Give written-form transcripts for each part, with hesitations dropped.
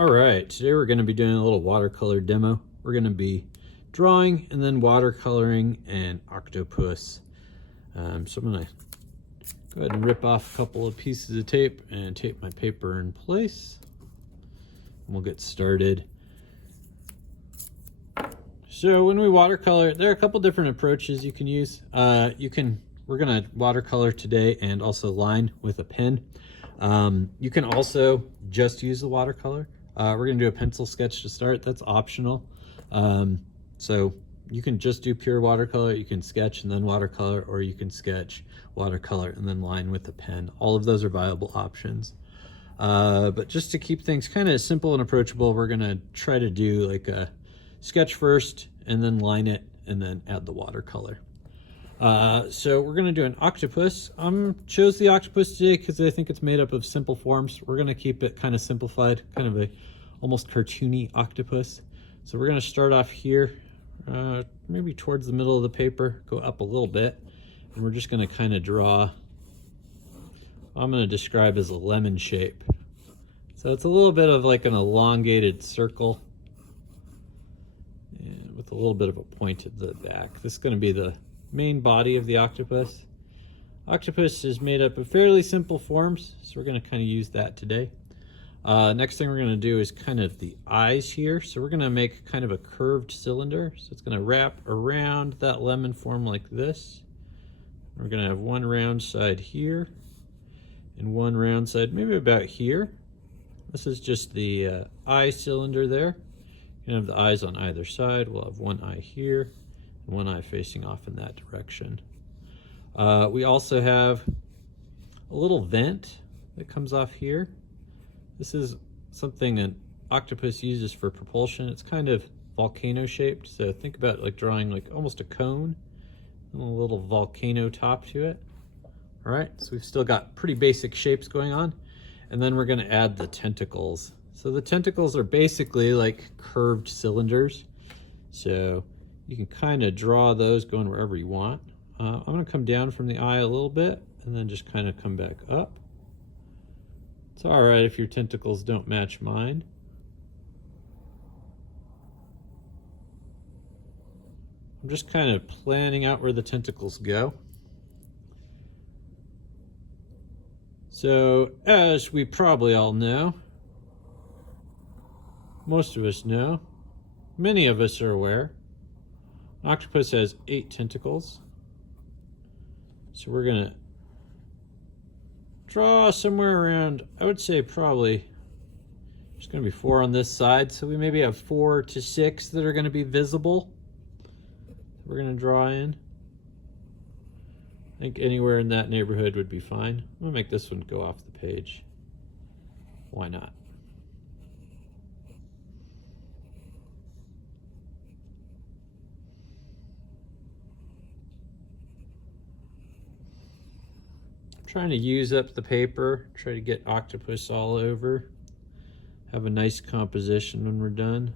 All right, today we're going to be doing a little watercolor demo. We're going to be drawing and then watercoloring an octopus. So I'm going to go ahead and rip off a couple of pieces of tape and tape my paper in place. And we'll get started. So when we watercolor, there are a couple different approaches you can use. We're going to watercolor today and also line with a pen. You can also just use the watercolor. We're going to do a pencil sketch to start. That's optional. So you can just do pure watercolor. You can sketch and then watercolor, or you can sketch, watercolor, and then line with a pen. All of those are viable options. But just to keep things kind of simple and approachable, we're going to try to do like a sketch first and then line it and then add the watercolor. So we're going to do an octopus. Chose the octopus today because I think it's made up of simple forms. We're going to keep it kind of simplified, kind of a almost cartoony octopus. So we're going to start off here, maybe towards the middle of the paper, go up a little bit, and we're just going to kind of draw what I'm going to describe as a lemon shape. So it's a little bit of like an elongated circle and with a little bit of a point at the back. This is going to be the main body of the octopus. Octopus is made up of fairly simple forms, so we're going to kind of use that today. Next thing we're going to do is kind of the eyes here. So we're going to make kind of a curved cylinder. So it's going to wrap around that lemon form like this. We're going to have one round side here and one round side maybe about here. This is just the eye cylinder there. You can have the eyes on either side. We'll have one eye here and one eye facing off in that direction. We also have a little vent that comes off here. This is something an octopus uses for propulsion. It's kind of volcano shaped, so think about like drawing like almost a cone and a little volcano top to it. All right, so we've still got pretty basic shapes going on, and then we're going to add the tentacles. So the tentacles are basically like curved cylinders, so you can kind of draw those going wherever you want. I'm going to come down from the eye a little bit and then just kind of come back up. It's all right if your tentacles don't match mine. I'm just kind of planning out where the tentacles go. So, as we probably all know, most of us know, many of us are aware, an octopus has 8 tentacles. So we're going to draw somewhere around, I would say probably, there's going to be 4 on this side, so we maybe have 4 to 6 that are going to be visible. We're going to draw in. I think anywhere in that neighborhood would be fine. I'm going to make this one go off the page. Why not? Trying to use up the paper, try to get octopus all over. Have a nice composition when we're done.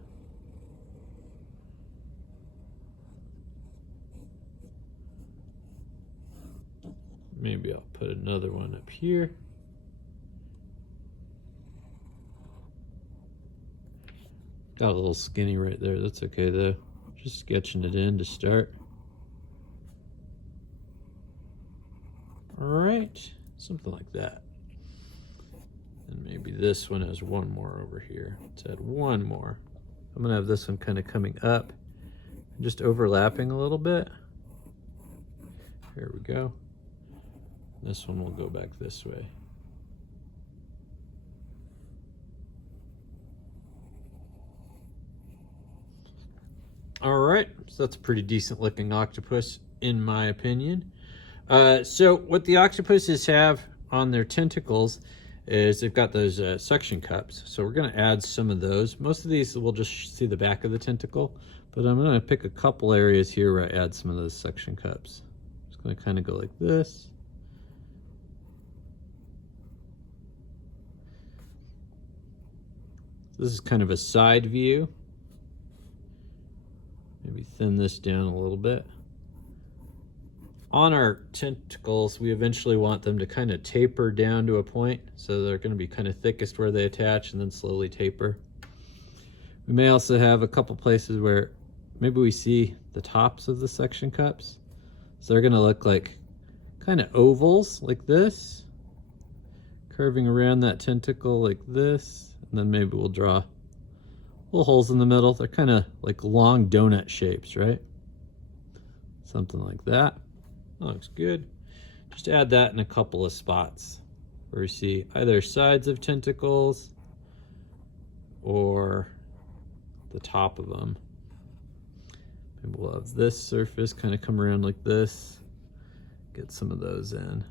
Maybe I'll put another one up here. Got a little skinny right there, that's okay though. Just sketching it in to start. All right, something like that. And maybe this one has one more over here. Let's add one more. I'm gonna have this one kind of coming up and just overlapping a little bit. Here we go. This one will go back this way. All right, so that's a pretty decent looking octopus in my opinion. So what the octopuses have on their tentacles is they've got those suction cups. So we're going to add some of those. Most of these we'll just see the back of the tentacle, but I'm going to pick a couple areas here where I add some of those suction cups. Just going to kind of go like this. This is kind of a side view. Maybe thin this down a little bit. On our tentacles, we eventually want them to kind of taper down to a point. So they're going to be kind of thickest where they attach and then slowly taper. We may also have a couple places where maybe we see the tops of the suction cups. So they're gonna look like kind of ovals like this, curving around that tentacle like this, and then maybe we'll draw little holes in the middle. They're kind of like long donut shapes, right? Something like that. That looks good. Just add that in a couple of spots where you see either sides of tentacles or the top of them. Maybe we'll have this surface kind of come around like this. Get some of those in.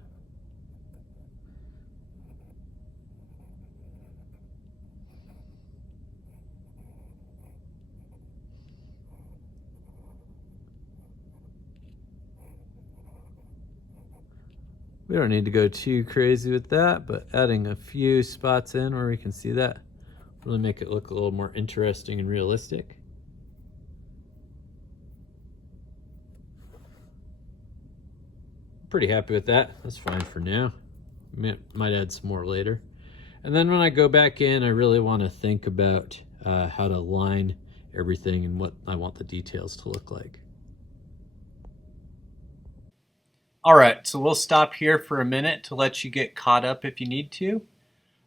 We don't need to go too crazy with that, but adding a few spots in where we can see that really make it look a little more interesting and realistic. Pretty happy with that. That's fine for now. Might add some more later. And then when I go back in, I really want to think about how to line everything and what I want the details to look like. All right, so we'll stop here for a minute to let you get caught up if you need to.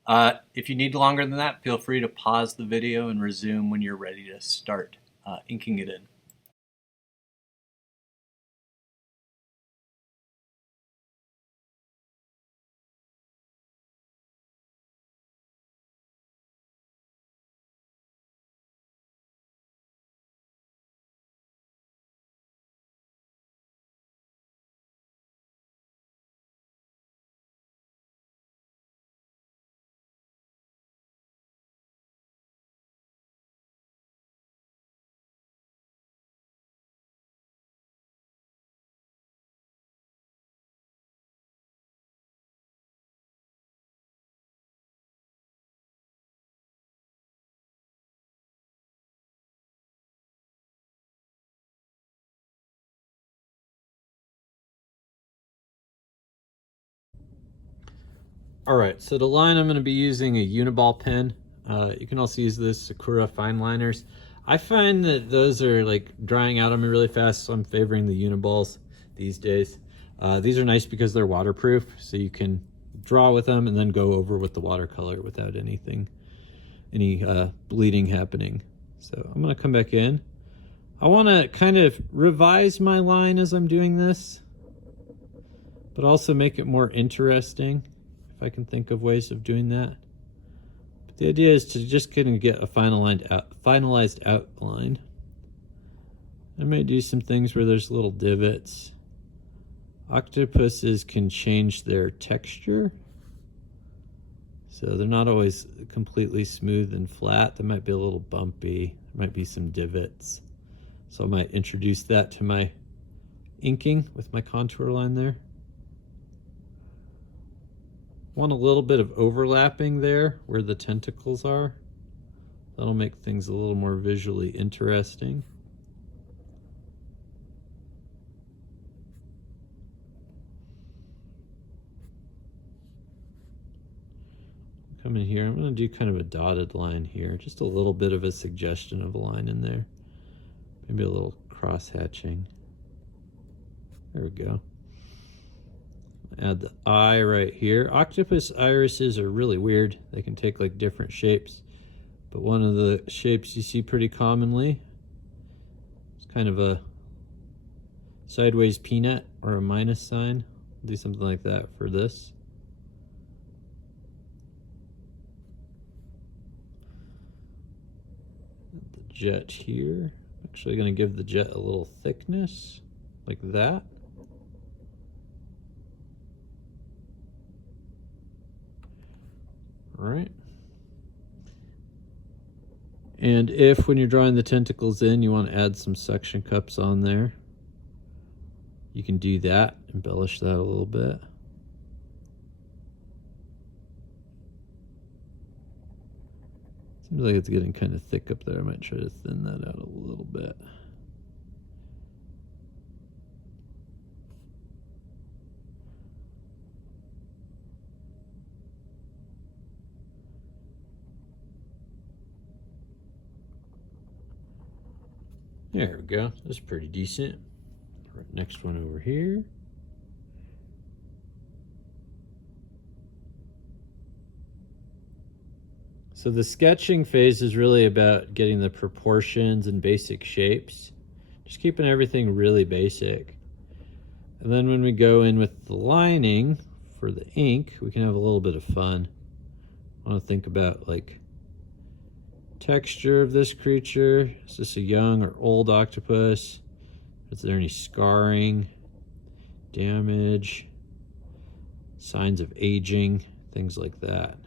If you need longer than that, feel free to pause the video and resume when you're ready to start inking it in. All right, so the line I'm going to be using a Uniball pen. You can also use the Sakura fine liners. I find that those are like drying out on me really fast, so I'm favoring the Uniballs these days. These are nice because they're waterproof, so you can draw with them and then go over with the watercolor without any bleeding happening. So I'm going to come back in. I want to kind of revise my line as I'm doing this, but also make it more interesting. If I can think of ways of doing that. But the idea is to just kind of get a finalized outline. I may do some things where there's little divots. Octopuses can change their texture. So they're not always completely smooth and flat. They might be a little bumpy. There might be some divots. So I might introduce that to my inking with my contour line there. Want a little bit of overlapping there where the tentacles are. That'll make things a little more visually interesting. Come in here, I'm going to do kind of a dotted line here, just a little bit of a suggestion of a line in there. Maybe a little cross hatching. There we go. Add the eye right here. Octopus irises are really weird. They can take like different shapes. But one of the shapes you see pretty commonly is kind of a sideways peanut or a minus sign. I'll do something like that for this. The jet here. I'm actually going to give the jet a little thickness like that. All right. And if when you're drawing the tentacles in, you want to add some suction cups on there, you can do that, embellish that a little bit. Seems like it's getting kind of thick up there. I might try to thin that out a little bit. There we go. That's pretty decent. Right, next one over here. So the sketching phase is really about getting the proportions and basic shapes. Just keeping everything really basic. And then when we go in with the lining for the ink, we can have a little bit of fun. I want to think about like texture of this creature. Is this a young or old octopus? Is there any scarring, damage, signs of aging, things like that?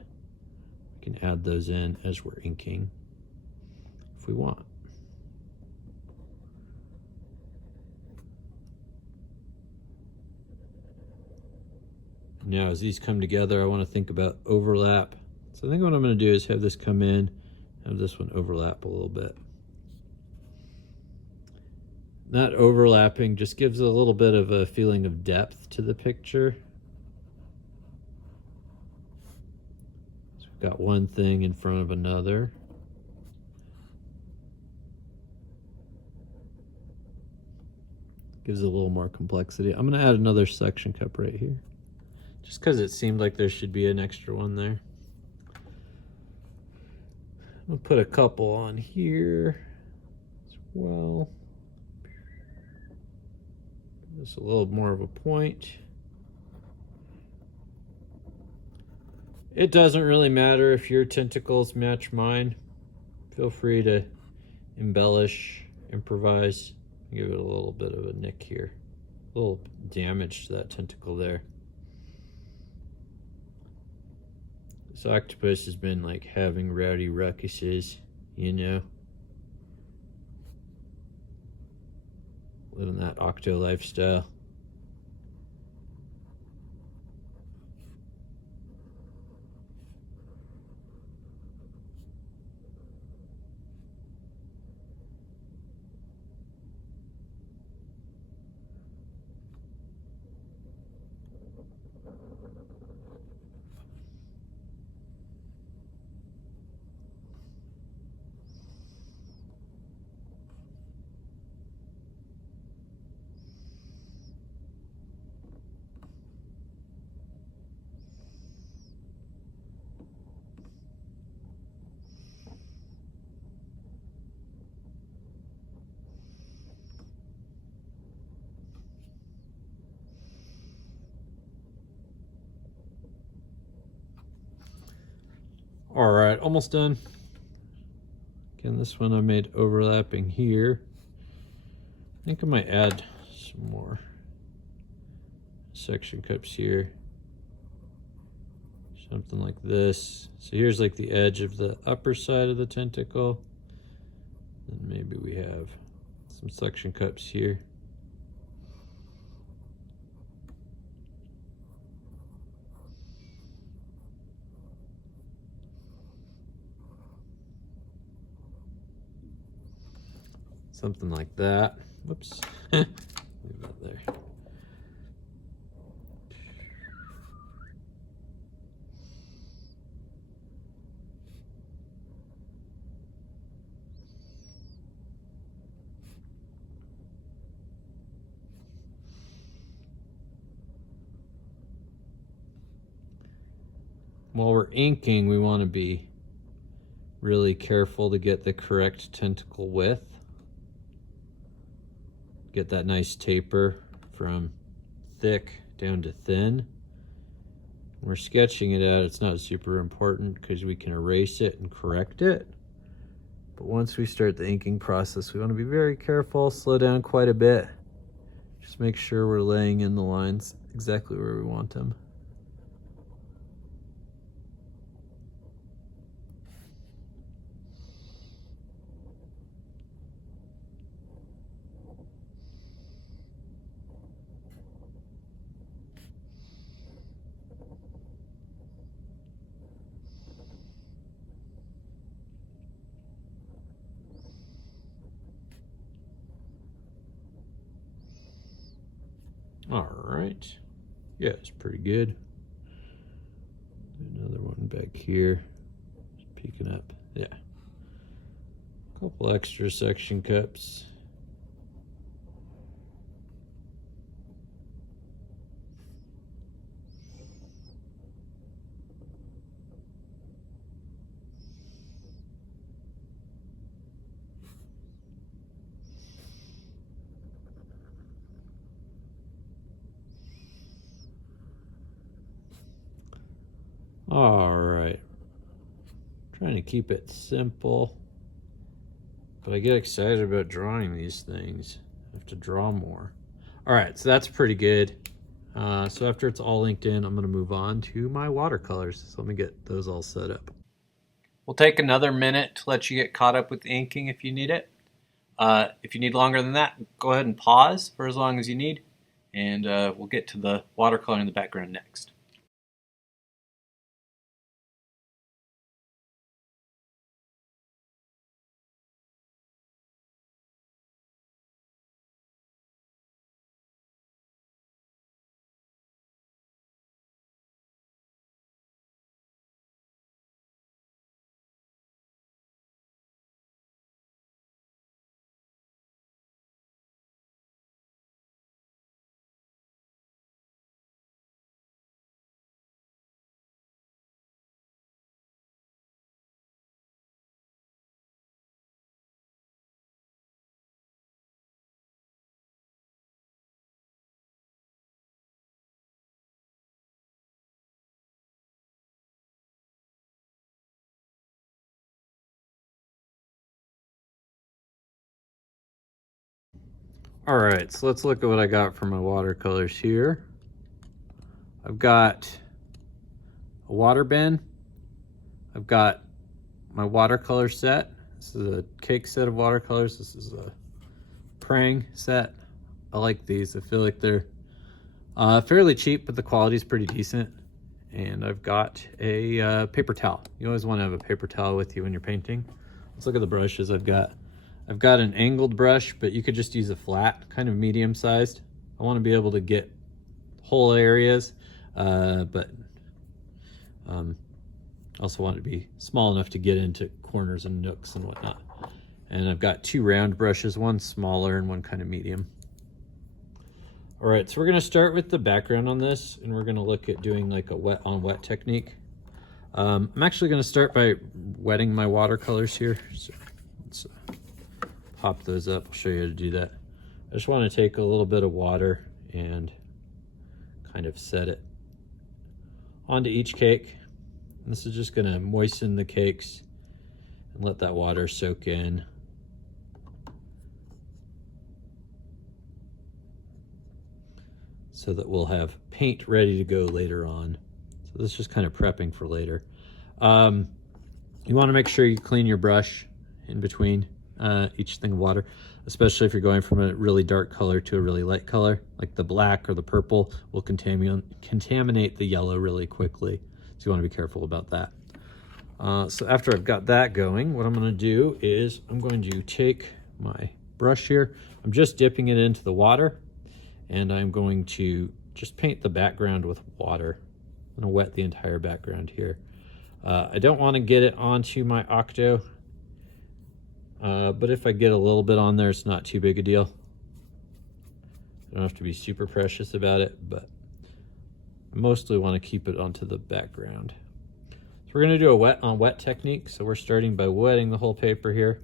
We can add those in as we're inking if we want. Now as these come together, I want to think about overlap. So I think what I'm going to do is have this come in, have this one overlap a little bit. Not overlapping just gives a little bit of a feeling of depth to the picture. So we've got one thing in front of another. Gives it a little more complexity. I'm going to add another suction cup right here, just because it seemed like there should be an extra one there. I'm going to put a couple on here as well. Give this a little more of a point. It doesn't really matter if your tentacles match mine. Feel free to embellish, improvise, give it a little bit of a nick here. A little damage to that tentacle there. This octopus has been like having rowdy ruckuses, you know. Living that octo lifestyle. All right, almost done. Again, this one I made overlapping here. I think I might add some more section cups here. Something like this. So here's like the edge of the upper side of the tentacle. And maybe we have some suction cups here. Something like that. Whoops. Leave that there. While we're inking, we want to be really careful to get the correct tentacle width. Get that nice taper from thick down to thin. When we're sketching it out, it's not super important because we can erase it and correct it. But once we start the inking process, we want to be very careful, slow down quite a bit. Just make sure we're laying in the lines exactly where we want them. All right, yeah, it's pretty good. Another one back here, just peeking up. Yeah, a couple extra section cups All right. Trying to keep it simple, but I get excited about drawing these things. I have to draw more. All right, so that's pretty good. So after it's all inked in, I'm gonna move on to my watercolors. So let me get those all set up. We'll take another minute to let you get caught up with the inking if you need it. If you need longer than that, go ahead and pause for as long as you need, and we'll get to the watercolor in the background next. All right, so let's look at what I got for my watercolors here. I've got a water bin. I've got my watercolor set. This is a cake set of watercolors. This is a praying set. I like these. I feel like they're fairly cheap, but the quality is pretty decent. And I've got a paper towel. You always want to have a paper towel with you when you're painting. Let's look at the brushes I've got. I've got an angled brush, but you could just use a flat, kind of medium sized. I want to be able to get whole areas, but also want it to be small enough to get into corners and nooks and whatnot. And I've got two round brushes, one smaller and one kind of medium. All right, so we're gonna start with the background on this, and we're gonna look at doing like a wet on wet technique. I'm actually gonna start by wetting my watercolors here. So let's pop those up. I'll show you how to do that. I just want to take a little bit of water and kind of set it onto each cake. And this is just going to moisten the cakes and let that water soak in. So that we'll have paint ready to go later on. So this is just kind of prepping for later. You want to make sure you clean your brush in between each thing of water, especially if you're going from a really dark color to a really light color, like the black or the purple will contaminate the yellow really quickly. So you want to be careful about that. So after I've got that going, what I'm going to do is I'm going to take my brush here. I'm just dipping it into the water, and I'm going to just paint the background with water. I'm going to wet the entire background here. I don't want to get it onto my octo. But if I get a little bit on there, it's not too big a deal. I don't have to be super precious about it, but I mostly want to keep it onto the background. So we're going to do a wet on wet technique. So we're starting by wetting the whole paper here,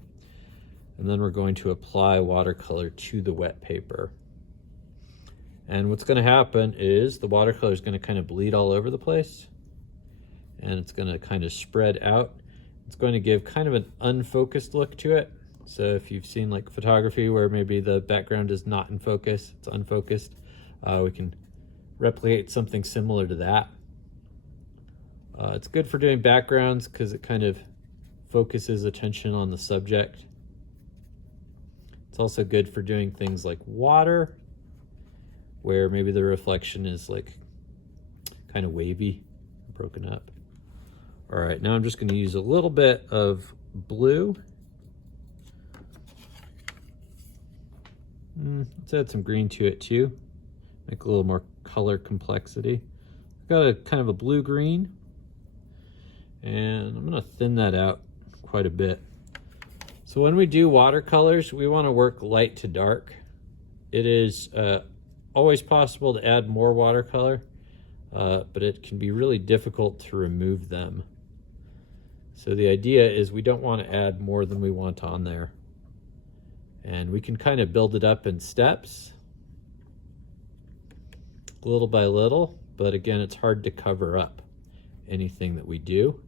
and then we're going to apply watercolor to the wet paper. And what's going to happen is the watercolor is going to kind of bleed all over the place, and it's going to kind of spread out. It's going to give kind of an unfocused look to it. So if you've seen like photography where maybe the background is not in focus, it's unfocused, we can replicate something similar to that. It's good for doing backgrounds because it kind of focuses attention on the subject. It's also good for doing things like water, where maybe the reflection is like kind of wavy, broken up. All right, now I'm just going to use a little bit of blue. Let's add some green to it too. Make a little more color complexity. I've got a kind of a blue-green, and I'm going to thin that out quite a bit. So when we do watercolors, we want to work light to dark. It is always possible to add more watercolor, but it can be really difficult to remove them. So the idea is we don't want to add more than we want on there. And we can kind of build it up in steps, little by little, but again, it's hard to cover up anything that we do.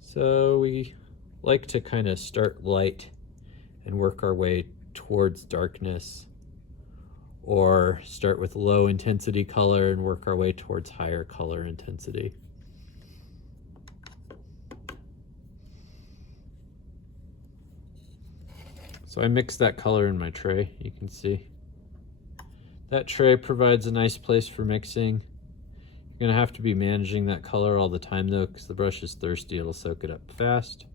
So we like to kind of start light and work our way towards darkness, or start with low intensity color and work our way towards higher color intensity. So I mixed that color in my tray, you can see. That tray provides a nice place for mixing. You're gonna have to be managing that color all the time though, because the brush is thirsty, it'll soak it up fast.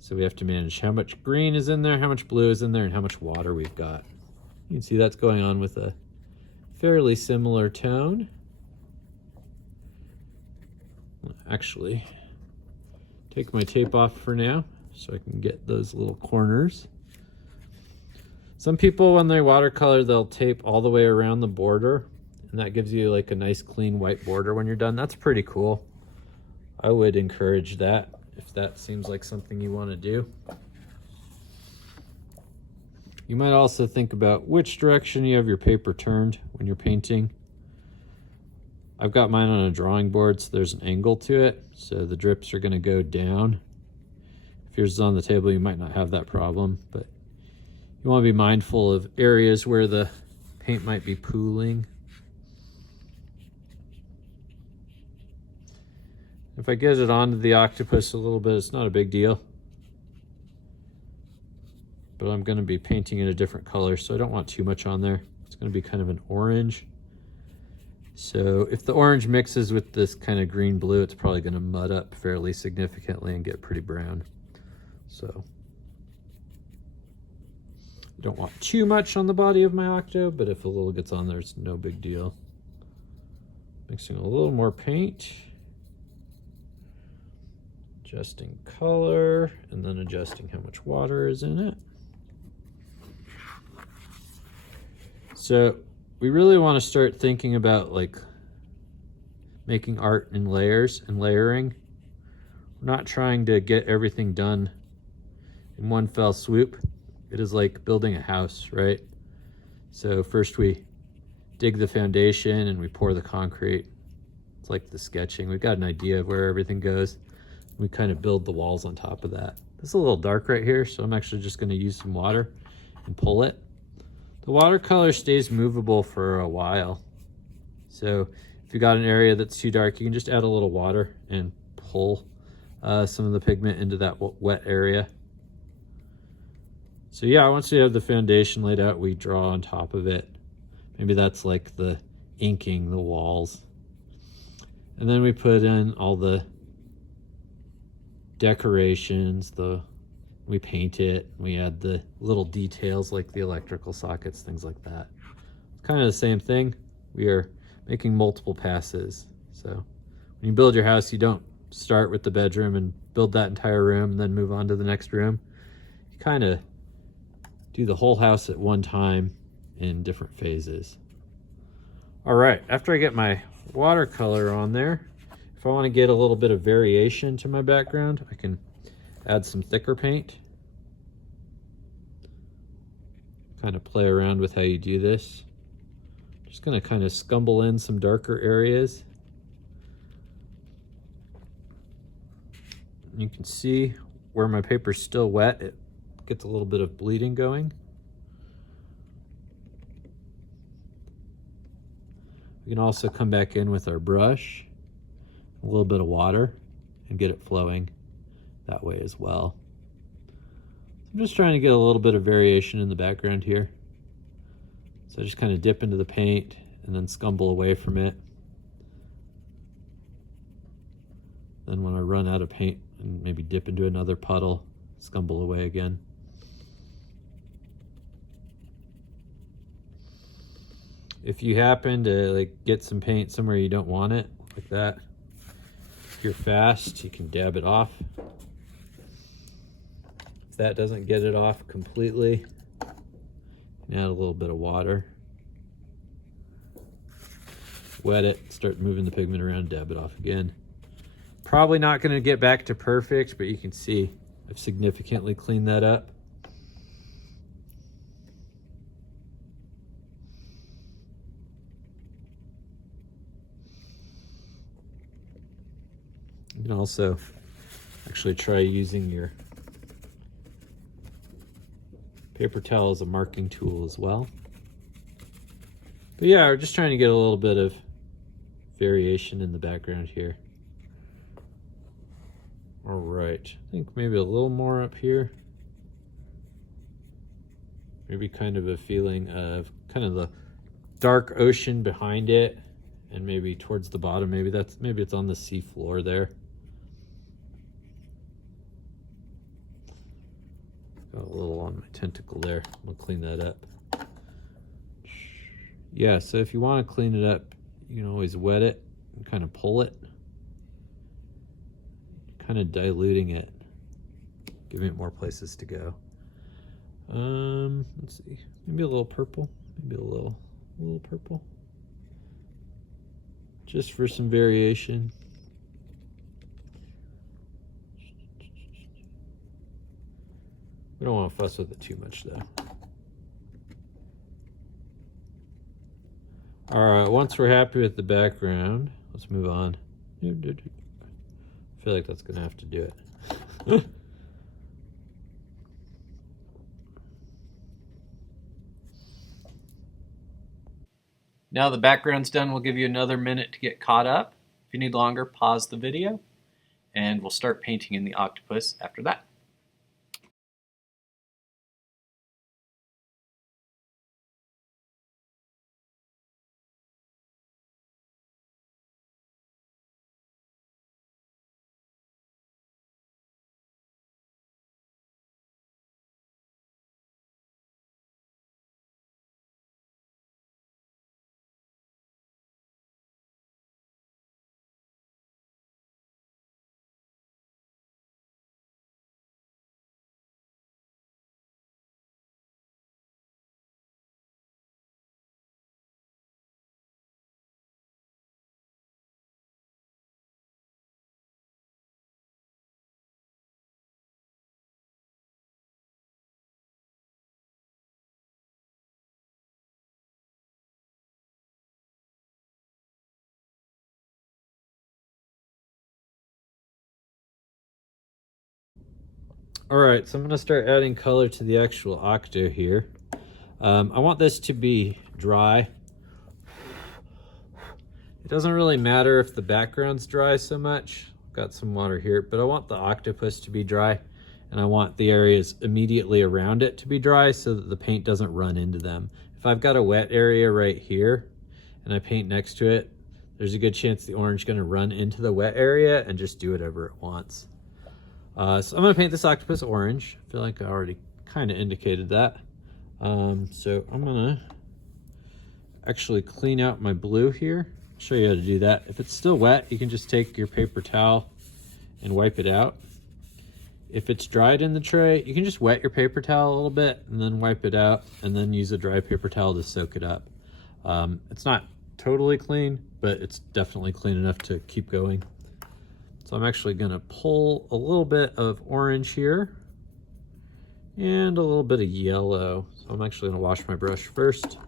So we have to manage how much green is in there, how much blue is in there, and how much water we've got. You can see that's going on with a fairly similar tone. I'll actually take my tape off for now so I can get those little corners. Some people, when they watercolor, they'll tape all the way around the border, and that gives you like a nice clean white border when you're done. That's pretty cool. I would encourage that if that seems like something you want to do. You might also think about which direction you have your paper turned when you're painting. I've got mine on a drawing board, so there's an angle to it, so the drips are going to go down. If yours is on the table, you might not have that problem, but you want to be mindful of areas where the paint might be pooling. If I get it onto the octopus a little bit, it's not a big deal. But I'm going to be painting in a different color, so I don't want too much on there. It's going to be kind of an orange. So if the orange mixes with this kind of green-blue, it's probably going to mud up fairly significantly and get pretty brown. So you don't want too much on the body of my octo, but if a little gets on there, it's no big deal. Mixing a little more paint. Adjusting color, and then adjusting how much water is in it. So we really want to start thinking about like making art in layers and layering. We're not trying to get everything done in one fell swoop. It is like building a house, right? So first we dig the foundation and we pour the concrete. It's like the sketching. We've got an idea of where everything goes. We kind of build the walls on top of that. This is a little dark right here, so I'm actually just going to use some water and pull it. The watercolor stays movable for a while. So if you got an area that's too dark, you can just add a little water and pull some of the pigment into that wet area. So yeah, once we have the foundation laid out, we draw on top of it. Maybe that's like the inking the walls. And then we put in all the decorations, we paint it, we add the little details like the electrical sockets, things like that. Kind of the same thing. We are making multiple passes. So when you build your house, you don't start with the bedroom and build that entire room and then move on to the next room. You kind of do the whole house at one time in different phases. All right, after I get my watercolor on there, if I want to get a little bit of variation to my background, I can add some thicker paint. Kind of play around with how you do this. Just going to kind of scumble in some darker areas. You can see where my paper's still wet, it gets a little bit of bleeding going. We can also come back in with our brush, a little bit of water, and get it flowing that way as well. I'm just trying to get a little bit of variation in the background here. So I just kind of dip into the paint and then scumble away from it. Then when I run out of paint, and maybe dip into another puddle, scumble away again. If you happen to like get some paint somewhere you don't want it, like that, if you're fast, you can dab it off. If that doesn't get it off completely, you can add a little bit of water. Wet it, start moving the pigment around, dab it off again. Probably not going to get back to perfect, but you can see I've significantly cleaned that up. You can also actually try using your paper towel as a marking tool as well. But yeah, we're just trying to get a little bit of variation in the background here. All right, I think maybe a little more up here. Maybe kind of a feeling of kind of the dark ocean behind it, and maybe towards the bottom, maybe it's on the sea floor there. Got a little on my tentacle there. We'll clean that up. Yeah, so if you want to clean it up, you can always wet it and kind of pull it, kind of diluting it, giving it more places to go. Let's see, maybe a little purple, maybe a little purple, just for some variation. We don't want to fuss with it too much though. All right, once we're happy with the background, let's move on. I feel like that's gonna have to do it. Now the background's done, we'll give you another minute to get caught up. If you need longer, pause the video, and we'll start painting in the octopus after that. All right, so I'm gonna start adding color to the actual octo here. I want this to be dry. It doesn't really matter if the background's dry so much. I've got some water here, but I want the octopus to be dry, and I want the areas immediately around it to be dry so that the paint doesn't run into them. If I've got a wet area right here and I paint next to it, there's a good chance the orange is gonna run into the wet area and just do whatever it wants. So I'm gonna paint this octopus orange. I feel like I already kind of indicated that. So I'm gonna actually clean out my blue here. I'll show you how to do that. If it's still wet, you can just take your paper towel and wipe it out. If it's dried in the tray, you can just wet your paper towel a little bit and then wipe it out, and then use a dry paper towel to soak it up. It's not totally clean, but it's definitely clean enough to keep going. So I'm actually gonna pull a little bit of orange here and a little bit of yellow. So I'm actually gonna wash my brush first.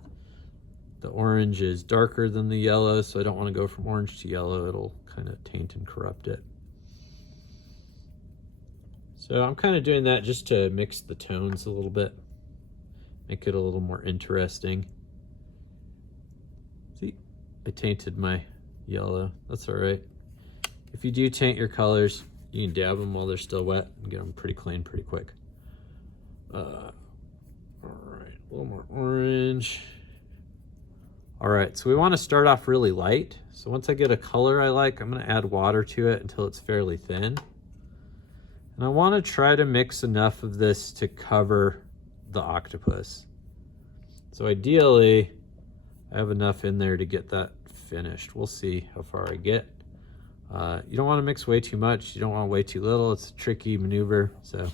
The orange is darker than the yellow, so I don't wanna go from orange to yellow. It'll kind of taint and corrupt it. So I'm kind of doing that just to mix the tones a little bit, make it a little more interesting. See, I tainted my yellow, that's all right. If you do taint your colors, you can dab them while they're still wet and get them pretty clean pretty quick. All right, a little more orange. All right, so we want to start off really light. So once I get a color I like, I'm going to add water to it until it's fairly thin. And I want to try to mix enough of this to cover the octopus. So ideally, I have enough in there to get that finished. We'll see how far I get. You don't want to mix way too much. You don't want way too little. It's a tricky maneuver. So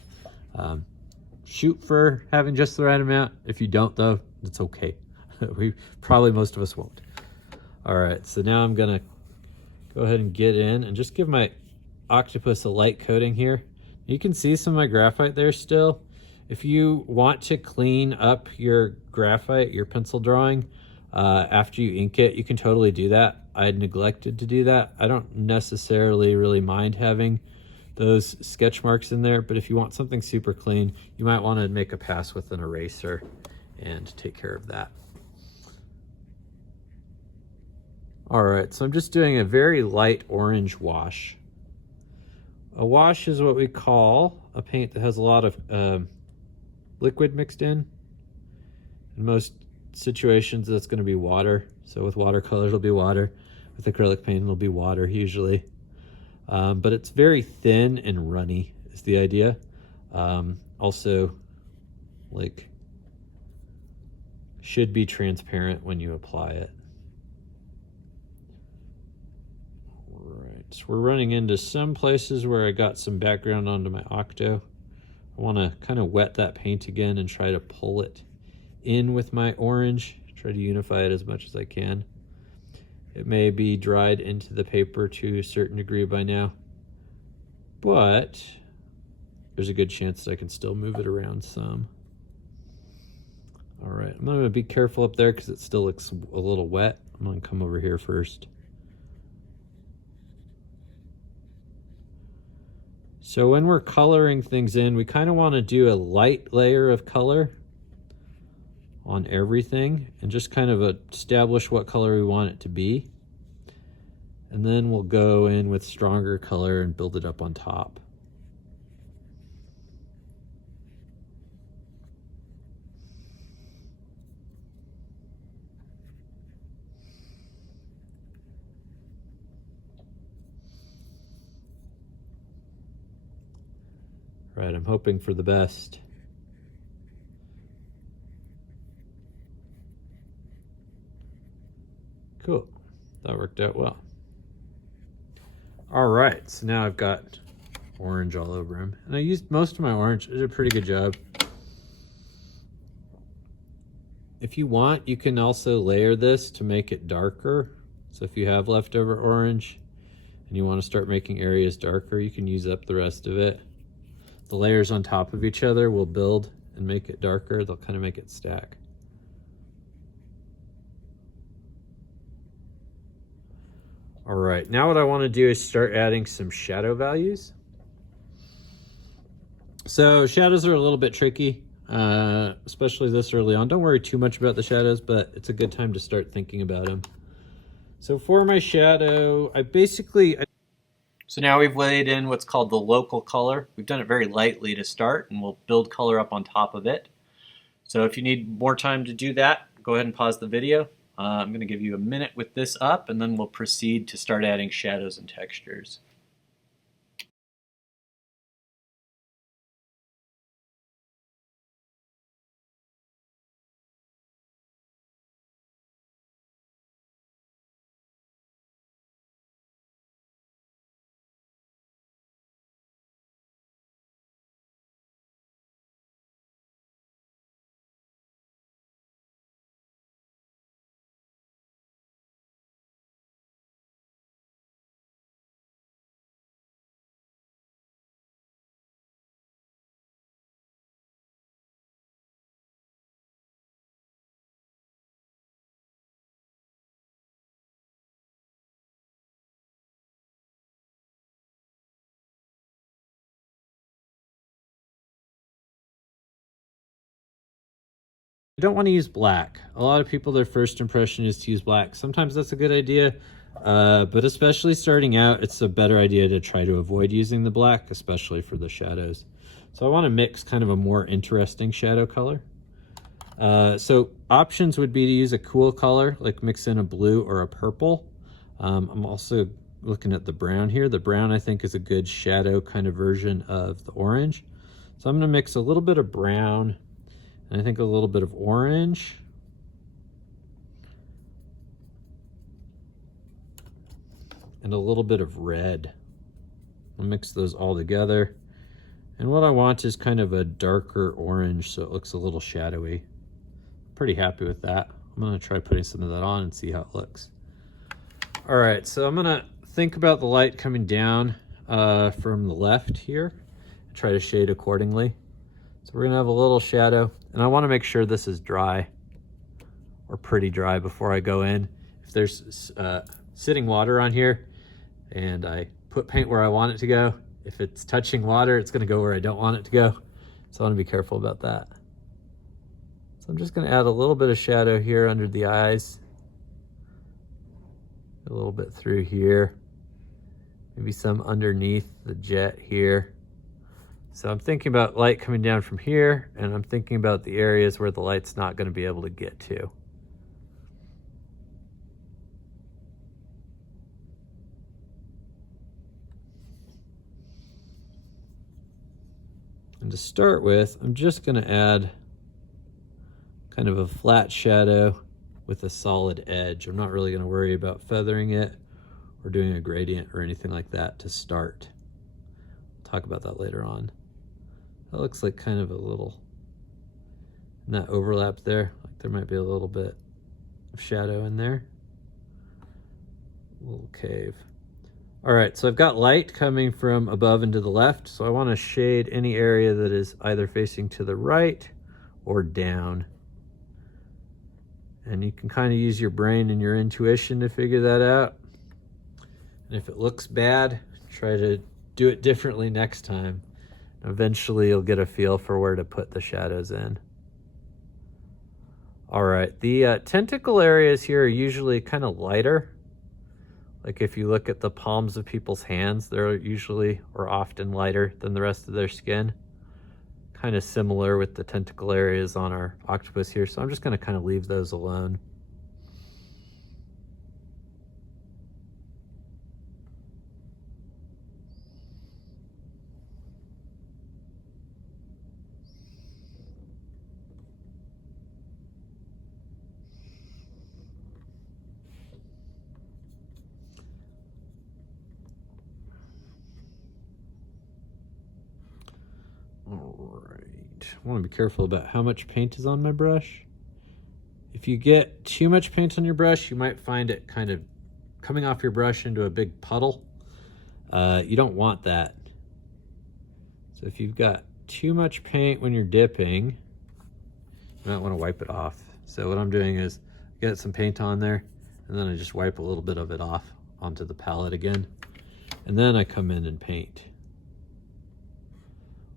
shoot for having just the right amount. If you don't though, it's okay. Most of us won't. All right, so now I'm gonna go ahead and get in and just give my octopus a light coating here. You can see some of my graphite there still. If you want to clean up your graphite, your pencil drawing, after you ink it. You can totally do that. I had neglected to do that. I don't necessarily really mind having those sketch marks in there, but if you want something super clean, you might want to make a pass with an eraser and take care of that. All right, so I'm just doing a very light orange wash. A wash is what we call a paint that has a lot of liquid mixed in. In most situations, that's going to be water. So with watercolor, it'll be water. With acrylic paint, it'll be water usually. But it's very thin and runny is the idea. Also, like, should be transparent when you apply it. Alright, so we're running into some places where I got some background onto my Octo. I want to kind of wet that paint again and try to pull it in with my orange. Try to unify it as much as I can. It may be dried into the paper to a certain degree by now, but there's a good chance that I can still move it around some. All right, I'm gonna be careful up there because it still looks a little wet. I'm gonna come over here first. So when we're coloring things in, we kind of want to do a light layer of color on everything and just kind of establish what color we want it to be. And then we'll go in with stronger color and build it up on top. Right, I'm hoping for the best. Cool, that worked out well. All right, so now I've got orange all over him. And I used most of my orange. I did a pretty good job. If you want, you can also layer this to make it darker. So if you have leftover orange and you want to start making areas darker, you can use up the rest of it. The layers on top of each other will build and make it darker. They'll kind of make it stack. All right, now what I want to do is start adding some shadow values. So shadows are a little bit tricky, especially this early on. Don't worry too much about the shadows, but it's a good time to start thinking about them. So for my shadow, so now we've laid in what's called the local color. We've done it very lightly to start, and we'll build color up on top of it. So if you need more time to do that, go ahead and pause the video. I'm going to give you a minute with this up, and then we'll proceed to start adding shadows and textures. You don't want to use black. A lot of people, their first impression is to use black. Sometimes that's a good idea, but especially starting out, it's a better idea to try to avoid using the black, especially for the shadows. So I want to mix kind of a more interesting shadow color. So options would be to use a cool color, like mix in a blue or a purple. I'm also looking at the brown here. The brown, I think, is a good shadow kind of version of the orange. So I'm going to mix a little bit of brown, and I think a little bit of orange. And a little bit of red. I'll mix those all together. And what I want is kind of a darker orange so it looks a little shadowy. Pretty happy with that. I'm gonna try putting some of that on and see how it looks. All right, so I'm gonna think about the light coming down from the left here. Try to shade accordingly. So we're gonna have a little shadow, and I wanna make sure this is dry. or pretty dry before I go in. If there's sitting water on here and I put paint where I want it to go, if it's touching water, it's gonna go where I don't want it to go. So I wanna be careful about that. So I'm just gonna add a little bit of shadow here under the eyes, a little bit through here, maybe some underneath the jet here. So I'm thinking about light coming down from here, and I'm thinking about the areas where the light's not gonna be able to get to. And to start with, I'm just gonna add kind of a flat shadow with a solid edge. I'm not really gonna worry about feathering it or doing a gradient or anything like that to start. I'll talk about that later on. That looks like kind of a little, in that overlap there, like there might be a little bit of shadow in there. A little cave. All right, so I've got light coming from above and to the left, so I want to shade any area that is either facing to the right or down. And you can kind of use your brain and your intuition to figure that out. And if it looks bad, try to do it differently next time. Eventually you'll get a feel for where to put the shadows in. All right, the tentacle areas here are usually kind of lighter. Like if you look at the palms of people's hands, they're usually or often lighter than the rest of their skin. Kind of similar with the tentacle areas on our octopus here, so I'm just gonna kind of leave those alone. All right, I want to be careful about how much paint is on my brush. If you get too much paint on your brush, you might find it kind of coming off your brush into a big puddle. You don't want that. So if you've got too much paint when you're dipping, you might want to wipe it off. So what I'm doing is get some paint on there, and then I just wipe a little bit of it off onto the palette again. And then I come in and paint.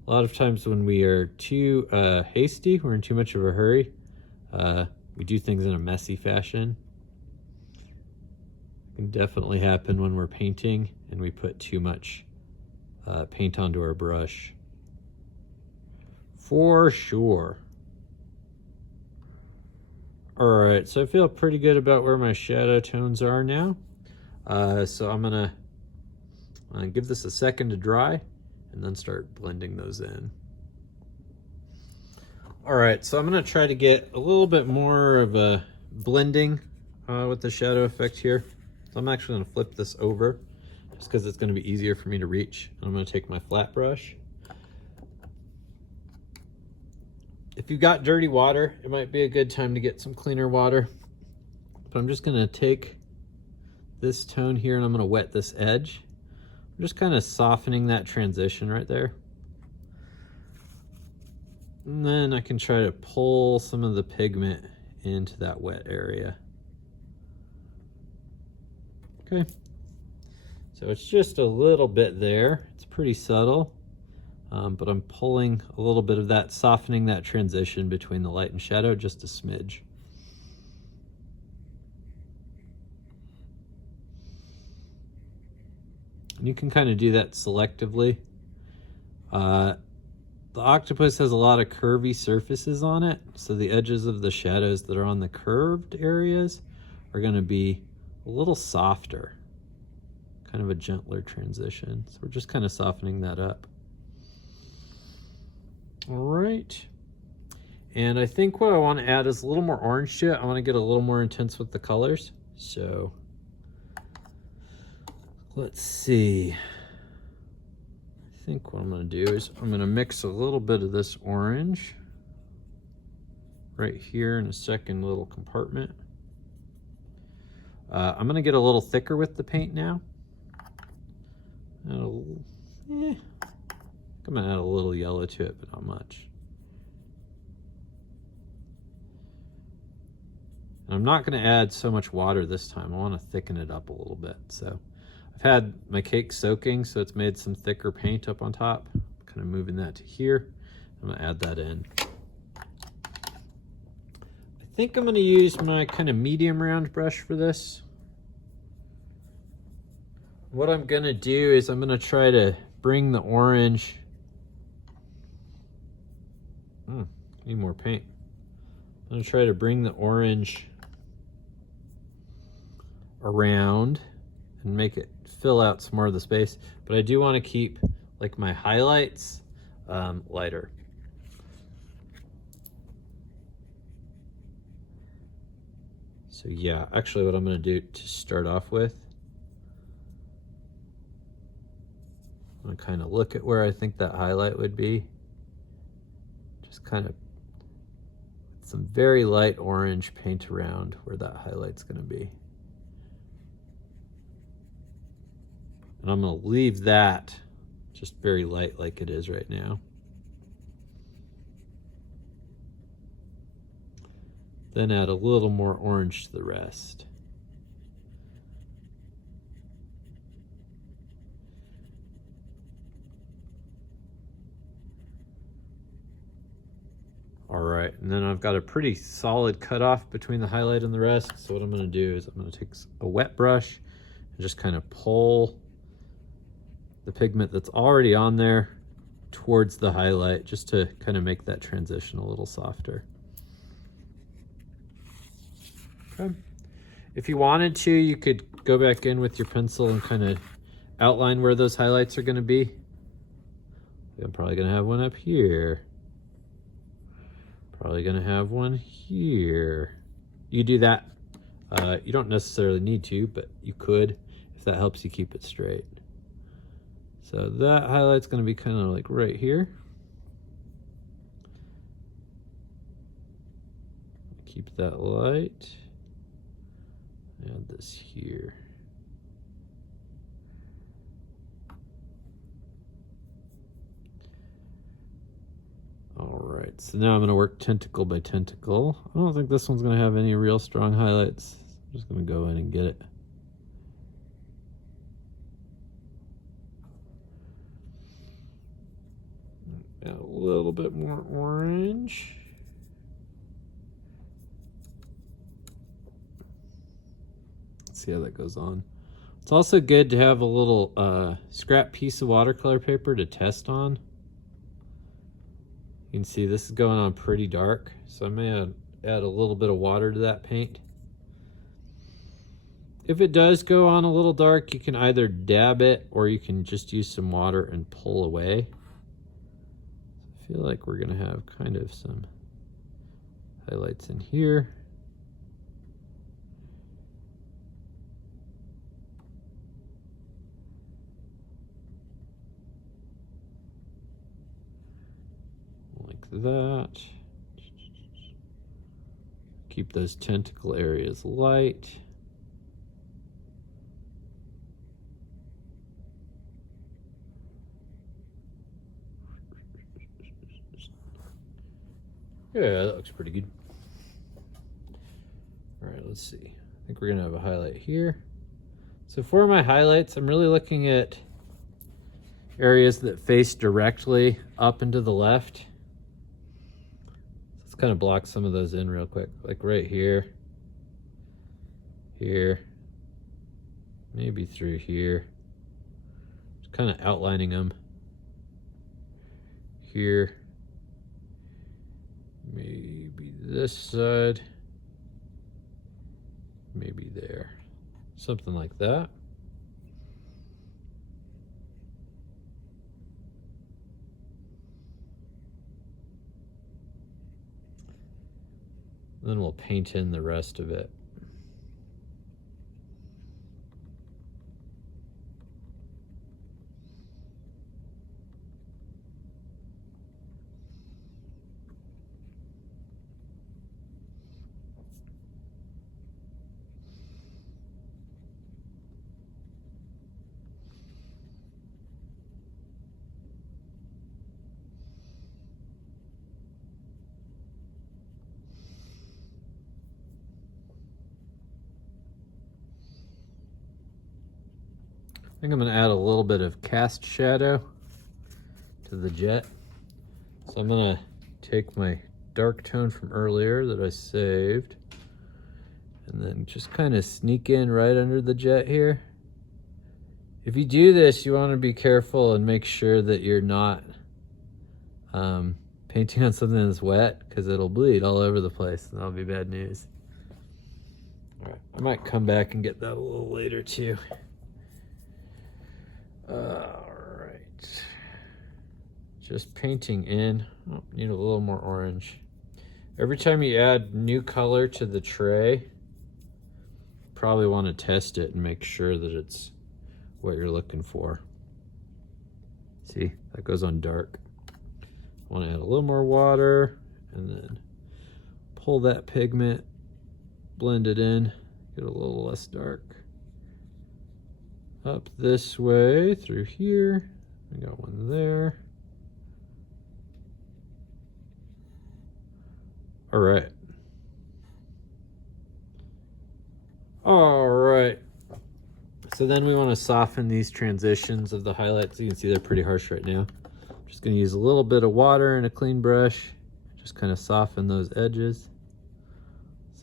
A lot of times when we are too hasty, we're in too much of a hurry, we do things in a messy fashion. It can definitely happen when we're painting and we put too much paint onto our brush. For sure. All right, so I feel pretty good about where my shadow tones are now. So I'm gonna give this a second to dry and then start blending those in. All right, so I'm gonna try to get a little bit more of a blending with the shadow effect here. So I'm actually gonna flip this over just because it's gonna be easier for me to reach. I'm gonna take my flat brush. If you've got dirty water, it might be a good time to get some cleaner water. But I'm just gonna take this tone here and I'm gonna wet this edge. I'm just kind of softening that transition right there. And then I can try to pull some of the pigment into that wet area. Okay. So it's just a little bit there. It's pretty subtle, but I'm pulling a little bit of that, softening that transition between the light and shadow just a smidge. And you can kind of do that selectively. The octopus has a lot of curvy surfaces on it, so the edges of the shadows that are on the curved areas are going to be a little softer, kind of a gentler transition. So we're just kind of softening that up. All right. And I think what I want to add is a little more orange to it. I want to get a little more intense with the colors. So let's see. I think what I'm going to do is I'm going to mix a little bit of this orange right here in a second little compartment. I'm going to get a little thicker with the paint now. I'm going to add a little yellow to it, but not much. And I'm not going to add so much water this time. I want to thicken it up a little bit. So I've had my cake soaking, so it's made some thicker paint up on top. Kind of moving that to here. I'm going to add that in. I think I'm going to use my kind of medium round brush for this. What I'm going to do is I'm going to try to bring the orange. Need more paint. I'm going to try to bring the orange around and make it fill out some more of the space, but I do want to keep like my highlights lighter. So yeah, actually what I'm going to do to start off with, I'm going to kind of look at where I think that highlight would be. Just kind of some very light orange paint around where that highlight's going to be. And I'm going to leave that just very light like it is right now. Then add a little more orange to the rest. All right, and then I've got a pretty solid cutoff between the highlight and the rest. So what I'm going to do is I'm going to take a wet brush and just kind of pull the pigment that's already on there towards the highlight, just to kind of make that transition a little softer. Okay. If you wanted to, you could go back in with your pencil and kind of outline where those highlights are going to be. I'm probably going to have one up here. Probably going to have one here. You do that. You don't necessarily need to, but you could if that helps you keep it straight. So that highlight's going to be kind of like right here. Keep that light. Add this here. All right, so now I'm going to work tentacle by tentacle. I don't think this one's going to have any real strong highlights. I'm just going to go in and get it. Add a little bit more orange. Let's see how that goes on. It's also good to have a little scrap piece of watercolor paper to test on. You can see this is going on pretty dark, so I may add a little bit of water to that paint. If it does go on a little dark, you can either dab it or you can just use some water and pull away. I feel like we're going to have kind of some highlights in here. Like that. Keep those tentacle areas light. Yeah, that looks pretty good. All right, let's see. I think we're gonna have a highlight here. So for my highlights, I'm really looking at areas that face directly up and to the left. Let's kind of block some of those in real quick, like right here, here, maybe through here. Just kind of outlining them here. Maybe this side, maybe there, something like that. Then we'll paint in the rest of it. I think I'm going to add a little bit of cast shadow to the jet. So I'm going to take my dark tone from earlier that I saved and then just kind of sneak in right under the jet here. If you do this, you want to be careful and make sure that you're not painting on something that's wet, because it'll bleed all over the place and that'll be bad news. All right, I might come back and get that a little later too. All right, just painting in. Oh, need a little more orange. Every time you add new color to the tray, probably want to test it and make sure that it's what you're looking for. See, that goes on dark. I want to add a little more water and then pull that pigment, blend it in, get a little less dark. Up this way through here. I got one there. All right. All right. So then we want to soften these transitions of the highlights. You can see they're pretty harsh right now. Just going to use a little bit of water and a clean brush. Just kind of soften those edges.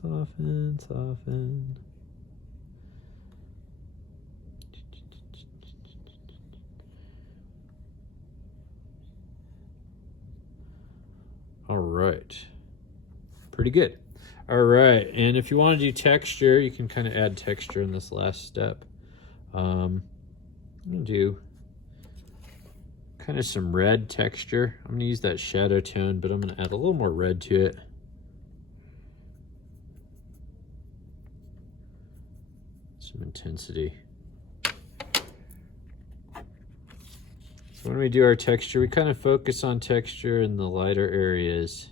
Soften, soften. All right. Pretty good. All right, and if you want to do texture, you can kind of add texture in this last step. I'm gonna do kind of some red texture. I'm gonna use that shadow tone, but I'm gonna add a little more red to it. Some intensity. So when we do our texture, we kind of focus on texture in the lighter areas.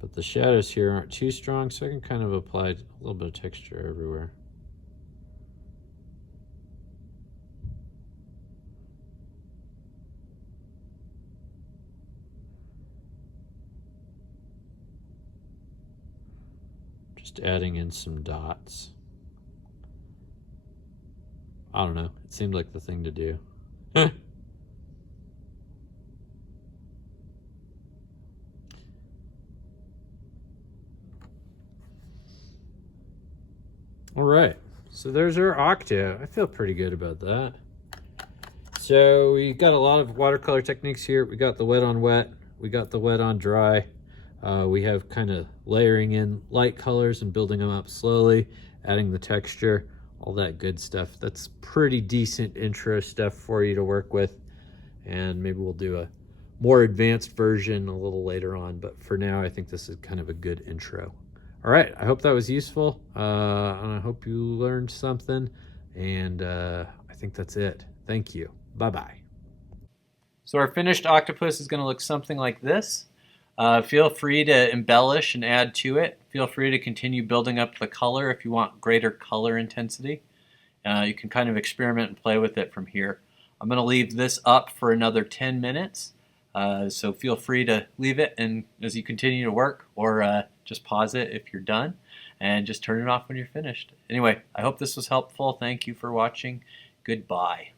But the shadows here aren't too strong, so I can kind of apply a little bit of texture everywhere. Just adding in some dots. I don't know, it seemed like the thing to do. All right, so there's our octo. I feel pretty good about that. So we got a lot of watercolor techniques here. We got the wet on wet, we got the wet on dry. We have kind of layering in light colors and building them up slowly, adding the texture, all that good stuff. That's pretty decent intro stuff for you to work with. And maybe we'll do a more advanced version a little later on, but for now, I think this is kind of a good intro. All right, I hope that was useful. And I hope you learned something. And I think that's it. Thank you. Bye-bye. So our finished octopus is going to look something like this. Feel free to embellish and add to it. Feel free to continue building up the color if you want greater color intensity. You can kind of experiment and play with it from here. I'm going to leave this up for another 10 minutes. So feel free to leave it and as you continue to work, or just pause it if you're done and just turn it off when you're finished. Anyway, I hope this was helpful. Thank you for watching. Goodbye.